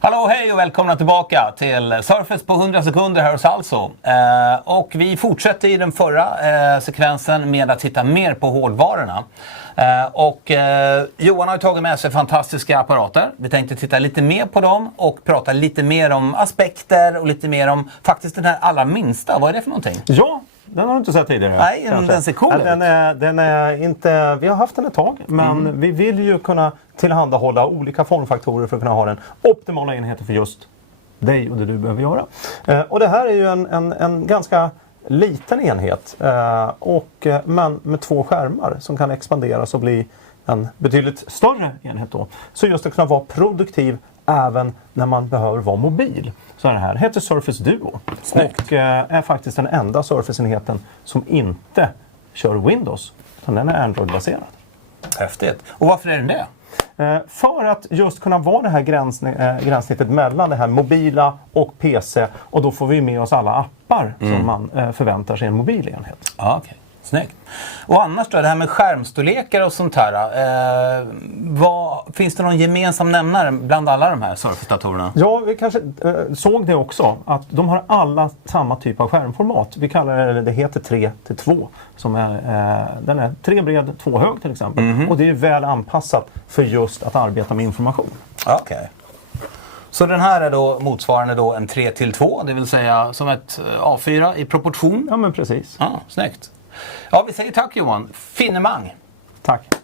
Hallå, hej och välkomna tillbaka till Surface på 100 sekunder här hos Alltså. Och vi fortsätter i den förra sekvensen med att titta mer på hårdvarorna. Johan har ju tagit med sig fantastiska apparater. Vi tänkte titta lite mer på dem och prata lite mer om aspekter och lite mer om faktiskt den här allra minsta. Vad är det för någonting? Ja, den har du inte sett tidigare. Nej, den ser cool ut. Den är inte, vi har haft den ett tag, men vi vill ju kunna tillhandahålla olika formfaktorer för att kunna ha den optimala enheten för just dig och det du behöver göra. Och det här är ju en ganska liten enhet, men med 2 skärmar som kan expanderas och bli en betydligt större enhet då. Så just att kunna vara produktiv även när man behöver vara mobil. Så det här heter Surface Duo. Snyggt. Och är faktiskt den enda Surface-enheten som inte kör Windows. Utan den är Android-baserad. Häftigt. Och varför är den det? För att just kunna vara det här gränssnittet mellan det här mobila och PC. Och då får vi med oss alla appar som man förväntar sig i en mobil enhet. Ja, okej. Snyggt. Och annars då, det här med skärmstorlekar och sånt här. Finns det någon gemensam nämnare bland alla de här Surface-datorerna? Ja, vi kanske såg det också. Att de har alla samma typ av skärmformat. Vi kallar det heter 3:2. Den är 3 bred, 2 hög till exempel. Och det är väl anpassat för just att arbeta med information. Okej. Så den här är då motsvarande då en 3:2, det vill säga som ett A4 i proportion? Ja, men precis. Ja, snyggt. Ja, vi säger tack Johan. Finemang. Tack.